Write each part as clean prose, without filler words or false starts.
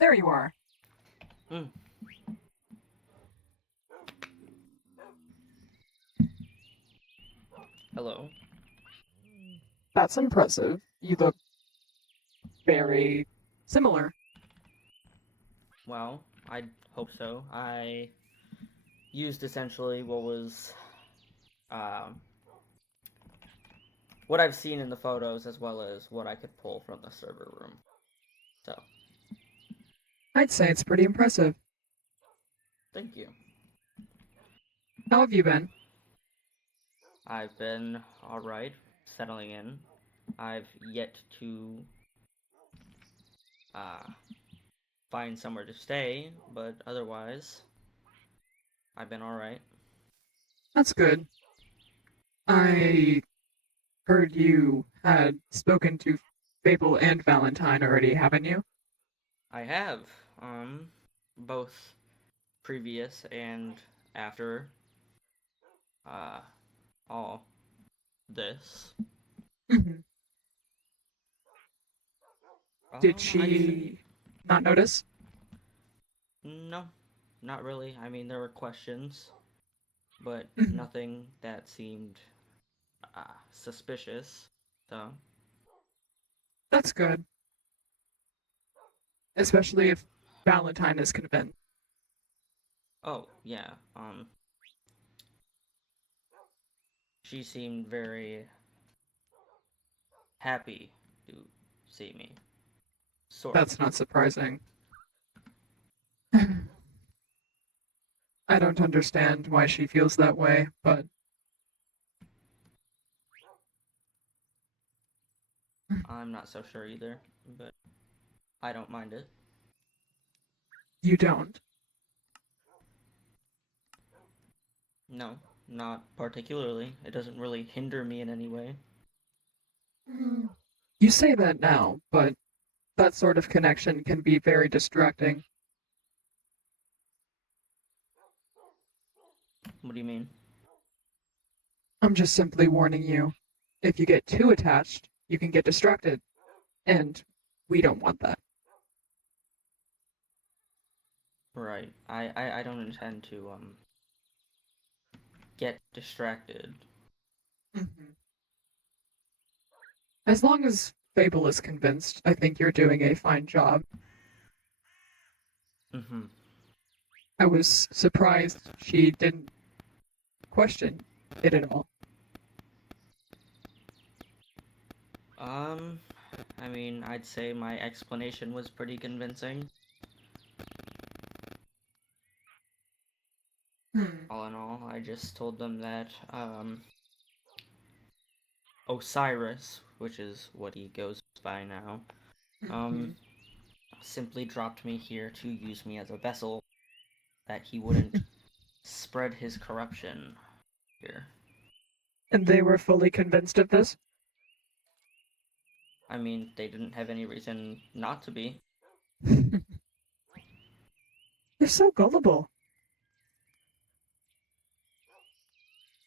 There you are. Mm. Hello. That's impressive. You look very similar. Well, I hope so. I used essentially um, what I've seen in the photos as well as what I could pull from the server room. So, I'd say it's pretty impressive. thank you. How have you been? I've been alright, settling in. I've yet to uh, find somewhere to stay, but otherwise, I've been alright. That's good. I heard you had spoken to Fable and Valentine already, haven't you? I have, both previous and after uh, all this. Mhm. Did I'd say she not notice? no, not really. I mean, there were questions, but Mhm. nothing that seemed suspicious. So, That's good, especially if Valentine is convinced. oh yeah, she seemed very happy to see me, sort of. That's not surprising. I don't understand why she feels that way, but I'm not so sure either, but I don't mind it. you don't. No, not particularly. It doesn't really hinder me in any way. Mm. You say that now, but that sort of connection can be very distracting. What do you mean? I'm just simply warning you. If you get too attached, you can get distracted, and we don't want that. Right. I don't intend to get distracted. Mhm. As long as Fable is convinced, I think you're doing a fine job. Mm-hmm. I was surprised she didn't question it at all. Um, I mean, I'd say my explanation was pretty convincing. Hmm. All in all, I just told them that Osiris, which is what he goes by now, um, Mhm. simply dropped me here to use me as a vessel that he wouldn't spread his corruption here. And they were fully convinced of this? I mean, they didn't have any reason not to be. They're so gullible,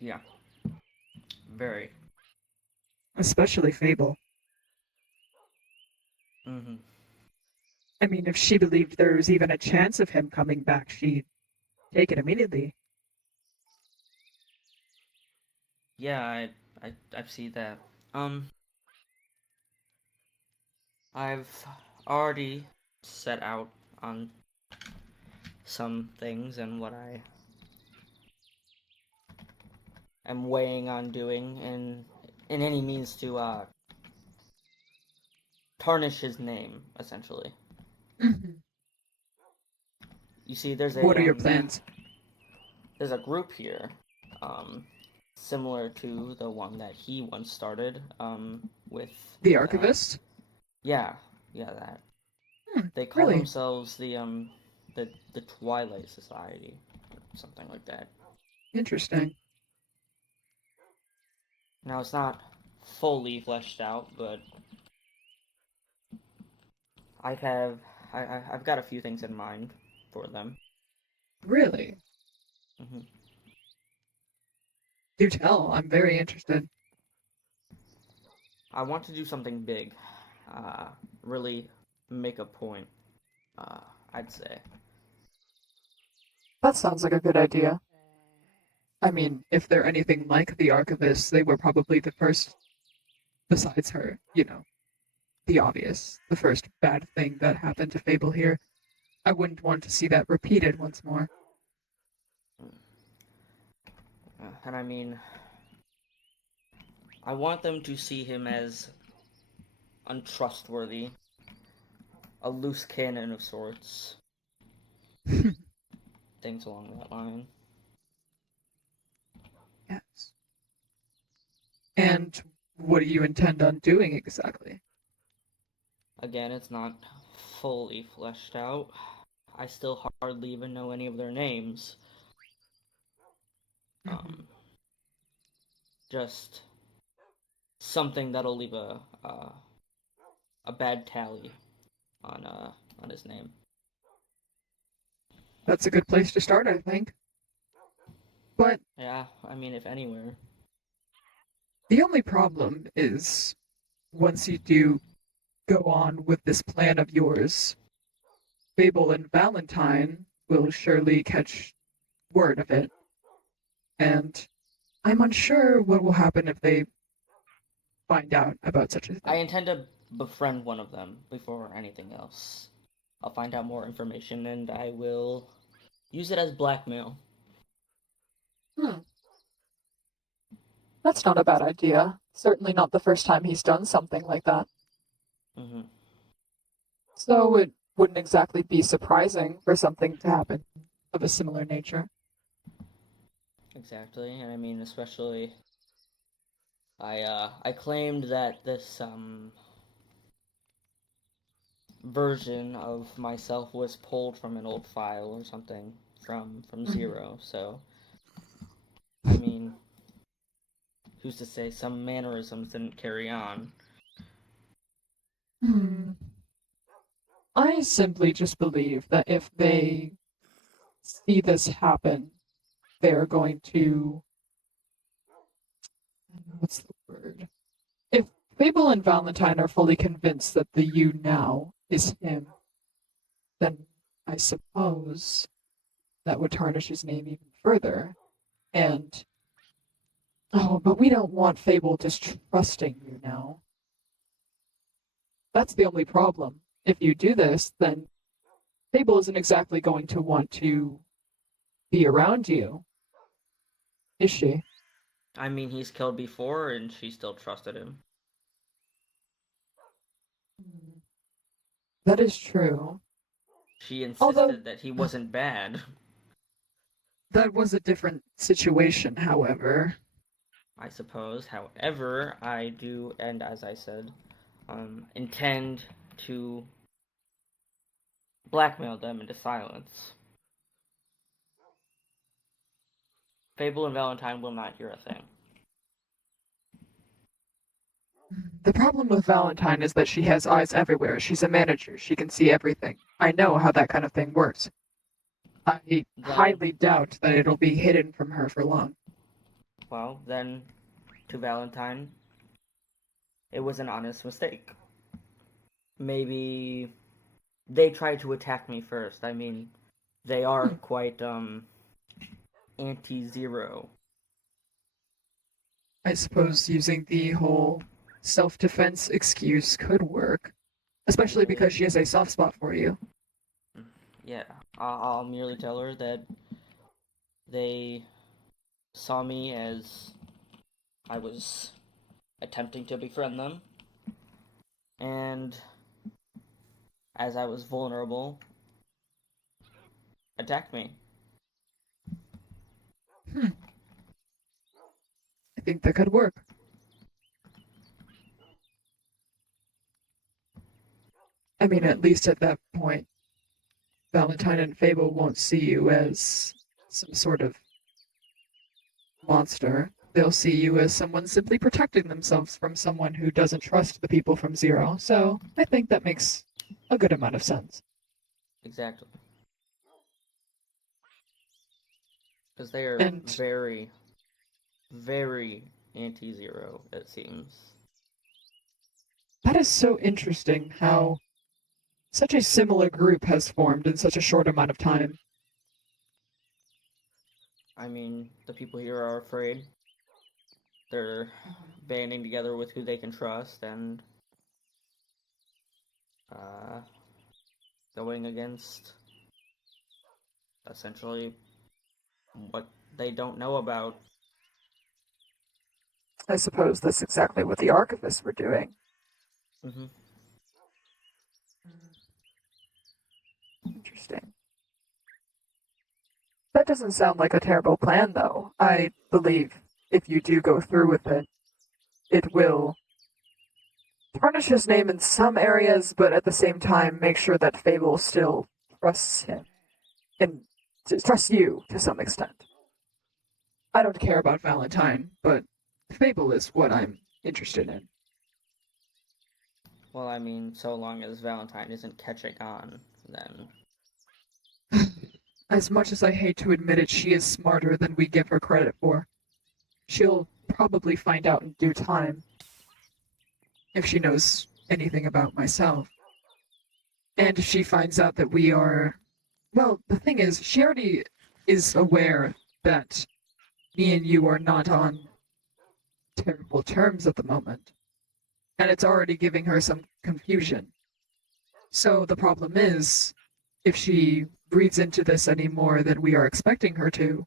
Yeah, very. especially Fable. Mm-hmm. I mean, if she believed there was even a chance of him coming back, she'd take it immediately. Yeah, I see that. Um, I've already set out on some things and what I am weighing on doing in any means to tarnish his name, essentially. Mhm. You see, What are your plans? there's a group here, um, similar to the one that he once started, with The uh, Archivist? yeah, yeah, that Hmm, they call really? themselves the Twilight Society, or something like that. Interesting. Now it's not fully fleshed out, but I have I've got a few things in mind for them. Really? Hmm. Do tell. I'm very interested. I want to do something big, uh, really make a point. I'd say. That sounds like a good idea. I mean, if they're anything like the archivists, they were probably the first, besides her, the obvious, the first bad thing that happened to Fable here. I wouldn't want to see that repeated once more. And I mean, I want them to see him as untrustworthy, a loose cannon of sorts, things along that line. Yes. And what do you intend on doing exactly? Again, it's not fully fleshed out. I still hardly even know any of their names. Mhm. Um, just something that'll leave a bad tally on his name. That's a good place to start, I think. But Yeah, I mean, if anywhere. the only problem is once you do go on with this plan of yours, Fable and Valentine will surely catch word of it. And I'm unsure what will happen if they find out about such a I thing. intend to befriend one of them before anything else. I'll find out more information and I will use it as blackmail. Hmm. That's not a bad idea. Certainly not the first time he's done something like that. Mm-hmm. So it wouldn't exactly be surprising for something to happen of a similar nature. Exactly, and I mean, especially, I claimed that this version of myself was pulled from an old file or something from Mhm. Zero. So, I mean, who's to say some mannerisms didn't carry on? Hmm. I simply just believe that if they see this happen, they're going to. What's the word? If Fable and Valentine are fully convinced that the you now is him, then I suppose that would tarnish his name even further. And, oh, but we don't want Fable distrusting you now. That's the only problem. If you do this, then Fable isn't exactly going to want to be around you, is she? I mean, he's killed before, and she still trusted him. That is true. She Although insisted that he wasn't bad. that was a different situation, however. I suppose. However, I do, and as I said, intend to blackmail them into silence. Fable and Valentine will not hear a thing. The problem with Valentine is that she has eyes everywhere. She's a manager. She can see everything. I know how that kind of thing works. I Then, highly doubt that it'll be hidden from her for long. well, then, to Valentine, it was an honest mistake. Maybe they tried to attack me first. I mean, they are Hmm. quite, anti-Zero. I suppose using the whole self defense excuse could work, especially because she has a soft spot for you. Yeah, I'll merely tell her that they saw me as I was attempting to befriend them, and as I was vulnerable, attacked me. Hmm. I think that could work. I mean, at least at that point, Valentine and Fable won't see you as some sort of monster. They'll see you as someone simply protecting themselves from someone who doesn't trust the people from Zero. So I think that makes a good amount of sense. Exactly. Because they are And very, very anti-Zero, it seems. that is so interesting how such a similar group has formed in such a short amount of time. I mean, the people here are afraid. They're banding together with who they can trust and uh, going against essentially what they don't know about. I suppose that's exactly what the archivists were doing. Mm-hmm. Interesting. That doesn't sound like a terrible plan, though. I believe if you do go through with it, it will tarnish his name in some areas, but at the same time make sure that Fable still trusts him and trusts you to some extent. I don't care about Valentine, but Fable is what I'm interested in. Well, I mean, so long as Valentine isn't catching on, then As much as I hate to admit it, she is smarter than we give her credit for. She'll probably find out in due time if she knows anything about myself. And if she finds out that we are. Well, the thing is, she already is aware that me and you are not on terrible terms at the moment. And it's already giving her some confusion. So the problem is, if she reads into this any more than we are expecting her to,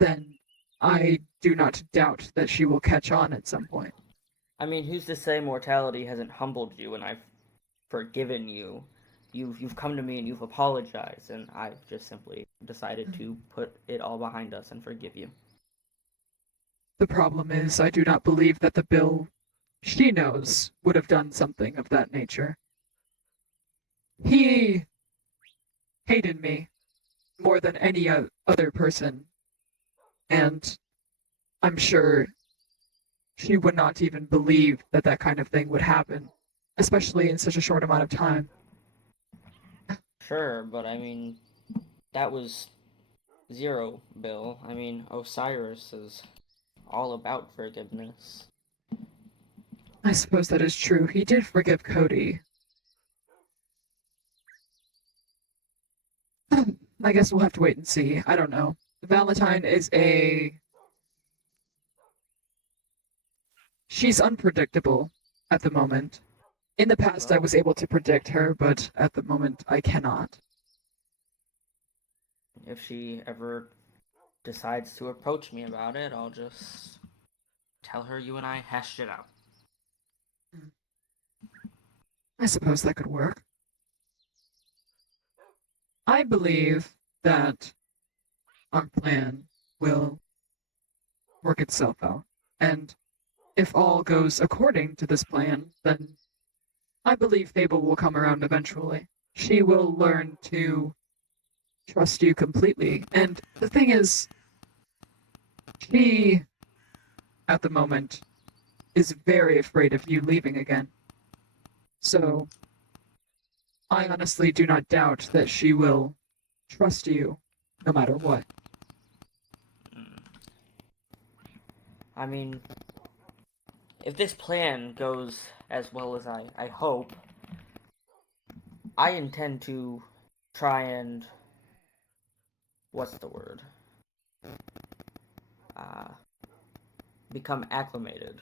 then I do not doubt that she will catch on at some point. I mean, who's to say mortality hasn't humbled you and I've forgiven you? You've come to me and you've apologized, and I've just simply decided to put it all behind us and forgive you. The problem is, I do not believe that the Bill she knows would have done something of that nature. He hated me more than any other person, and I'm sure she would not even believe that that kind of thing would happen, especially in such a short amount of time. Sure, but I mean, that was zero, Bill. I mean, Osiris is all about forgiveness. I suppose that is true. He did forgive Cody. I guess we'll have to wait and see. I don't know. Valentine is a. She's unpredictable at the moment. In the past, I Well, was able to predict her, but at the moment, I cannot. if she ever decides to approach me about it, I'll just tell her you and I hashed it out. I suppose that could work. I believe that our plan will work itself out. And if all goes according to this plan, then I believe Fable will come around eventually. She will learn to trust you completely. And the thing is, she, at the moment, is very afraid of you leaving again. So I honestly do not doubt that she will trust you no matter what. I mean, if this plan goes as well as I hope, I intend to try and. What's the word? Uh, become acclimated.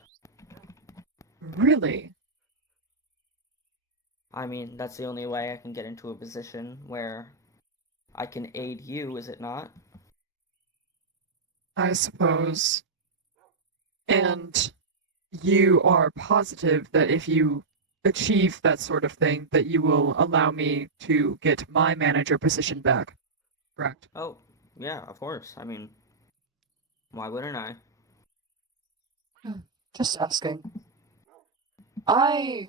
Really? I mean, that's the only way I can get into a position where I can aid you, is it not? I suppose. And you are positive that if you achieve that sort of thing, that you will allow me to get my manager position back, correct? Oh, yeah, of course. I mean, why wouldn't I? Just asking. I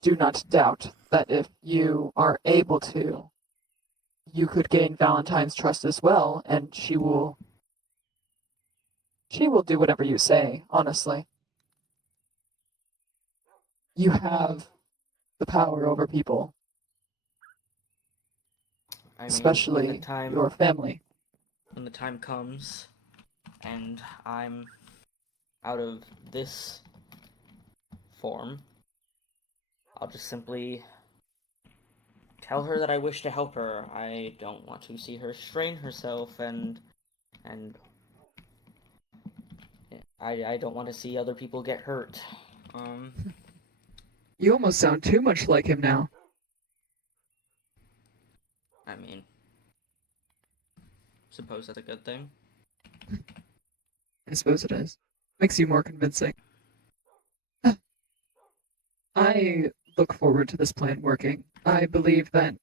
do not doubt that if you are able to, you could gain Valentine's trust as well, and she will do whatever you say, honestly. You have the power over people, I mean, especially your family. when the time comes and I'm out of this form, I'll just simply tell her that I wish to help her. I don't want to see her strain herself, and I don't want to see other people get hurt. Um, You almost sound too much like him now. I mean, suppose that's a good thing. I suppose it is. Makes you more convincing. I look forward to this plan working. I believe that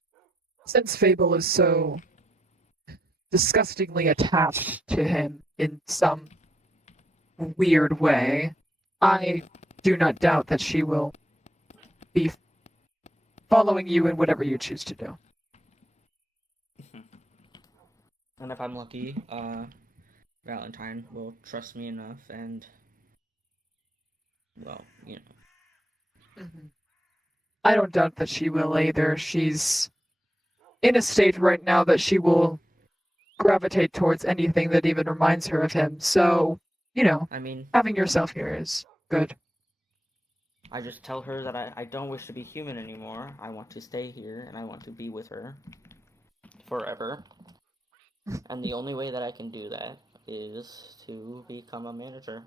since Fable is so disgustingly attached to him in some weird way, I do not doubt that she will be following you in whatever you choose to do. And if I'm lucky, Valentine will trust me enough, and well, you know. Mm-hmm. I don't doubt that she will either. She's in a state right now that she will gravitate towards anything that even reminds her of him. So, you know, I mean, having yourself here is good. I just tell her that I don't wish to be human anymore. I want to stay here, and I want to be with her forever. And the only way that I can do that is to become a manager.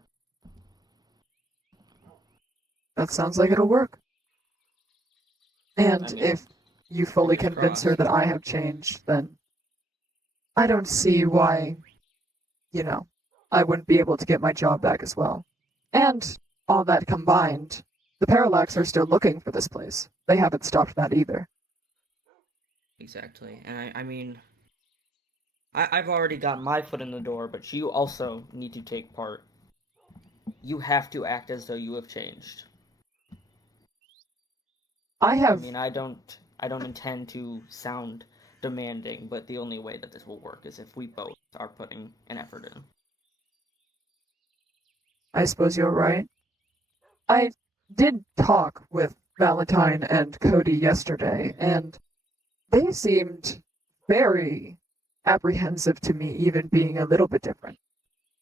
That sounds like it'll work. I And mean, if you fully fingers convince her crossed. that I have changed, then I don't see why, you know, I wouldn't be able to get my job back as well. And all that combined, the Parallax are still looking for this place. They haven't stopped that either. Exactly. And I mean, I've already got my foot in the door, but you also need to take part. You have to act as though you have changed. I I have, mean, I don't intend to sound demanding, but the only way that this will work is if we both are putting an effort in. I suppose you're right. I did talk with Valentine and Cody yesterday, and they seemed very apprehensive to me, even being a little bit different.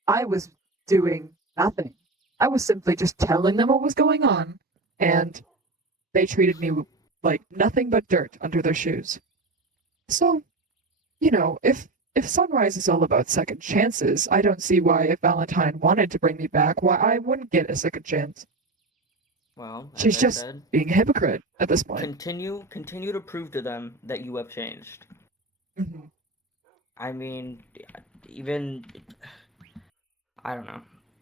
I was doing nothing. I was simply just telling them what was going on, and they treated me like nothing but dirt under their shoes. So, if Sunrise is all about second chances, I don't see why if Valentine wanted to bring me back, why I wouldn't get a second chance. Well, as She's I just said, being a hypocrite at this point. continue to prove to them that you have changed. Mm-hmm. I mean, even I don't know.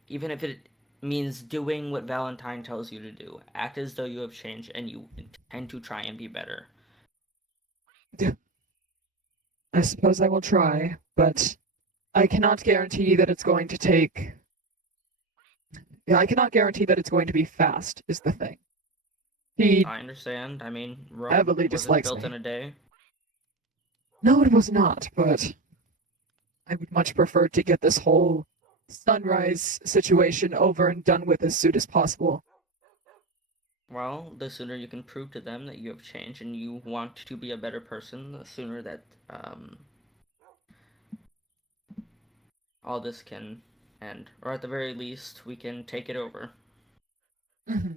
Even if it means doing what Valentine tells you to do, act as though you have changed and you intend to try and be better. Yeah, I suppose I will try, but I cannot guarantee that it's going to take. Yeah, I cannot guarantee that it's going to be fast, is the thing. He I understand. I mean, Rome heavily wasn't dislikes built in me. a day. No, it was not, but I would much prefer to get this whole Sunrise situation over and done with as soon as possible. Well, the sooner you can prove to them that you have changed and you want to be a better person, the sooner that all this can end. Or at the very least, we can take it over. Mm-hmm.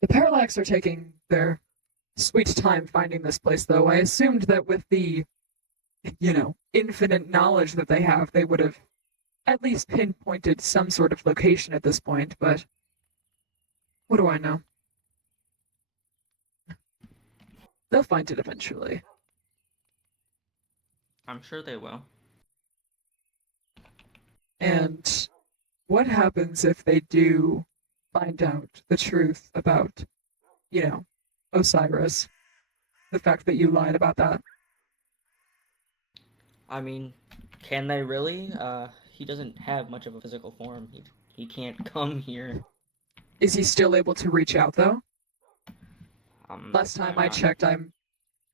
The Parallax are taking their sweet time finding this place, though. I assumed that with the, infinite knowledge that they have, they would have at least pinpointed some sort of location at this point, but what do I know? They'll find it eventually. I'm sure they will. And what happens if they do find out the truth about, you know, Osiris? The fact that you lied about that. I mean, can they really? He doesn't have much of a physical form. He can't come here. Is he still able to reach out, though? Last time I'm I not. checked, I'm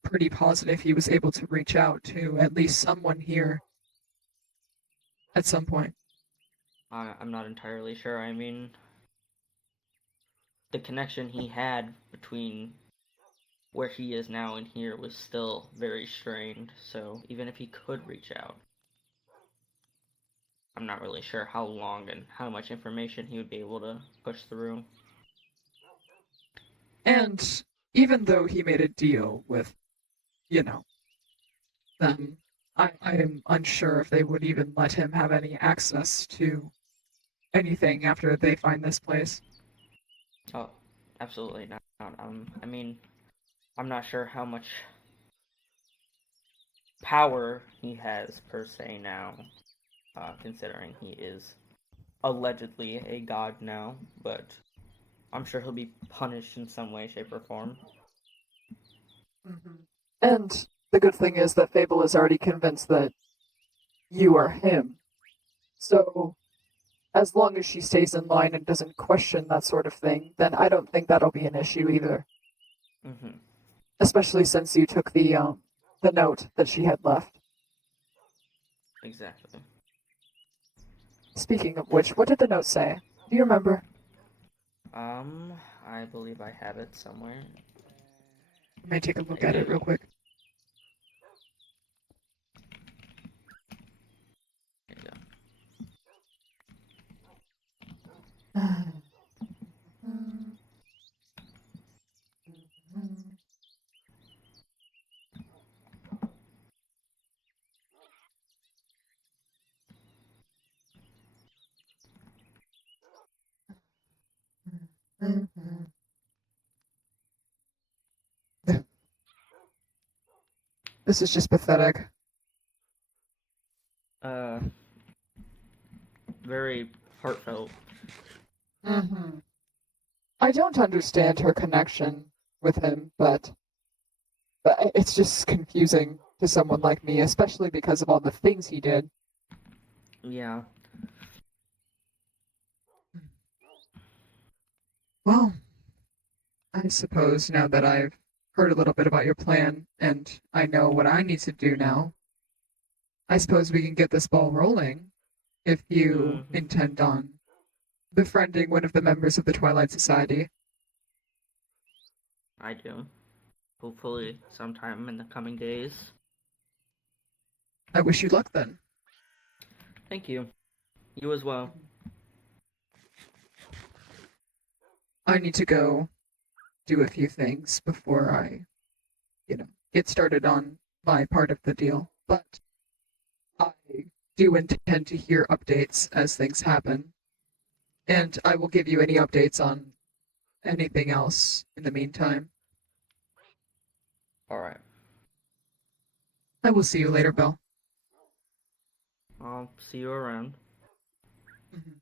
pretty positive he was able to reach out to at least someone here at some point. I'm not entirely sure. I mean, the connection he had between where he is now and here was still very strained. So even if he could reach out, I'm not really sure how long and how much information he would be able to push through. And even though he made a deal with, you know, them, I am unsure if they would even let him have any access to anything after they find this place. Oh, absolutely not. I mean, I'm not sure how much power he has per se now, considering he is allegedly a god now, but I'm sure he'll be punished in some way, shape, or form. Mm-hmm. And the good thing is that Fable is already convinced that you are him. So as long as she stays in line and doesn't question that sort of thing, then I don't think that'll be an issue either. Mm-hmm. Especially since you took the note that she had left. Exactly. Speaking of which, what did the note say? Do you remember? I believe I have it somewhere. Let me take a I look at it real do. quick. There you go. This is just pathetic. Uh, very heartfelt. Mm-hmm. I don't understand her connection with him, but it's just confusing to someone like me, especially because of all the things he did. Yeah. Well, I suppose now that I've heard a little bit about your plan and I know what I need to do now, I suppose we can get this ball rolling if you Mm-hmm. intend on befriending one of the members of the Twilight Society. I do. Hopefully, sometime in the coming days. I wish you luck then. Thank you. You as well. I need to go do a few things before I, get started on my part of the deal. But I do intend to hear updates as things happen, and I will give you any updates on anything else in the meantime. All right. I will see you later, Bill. I'll see you around. Mhm.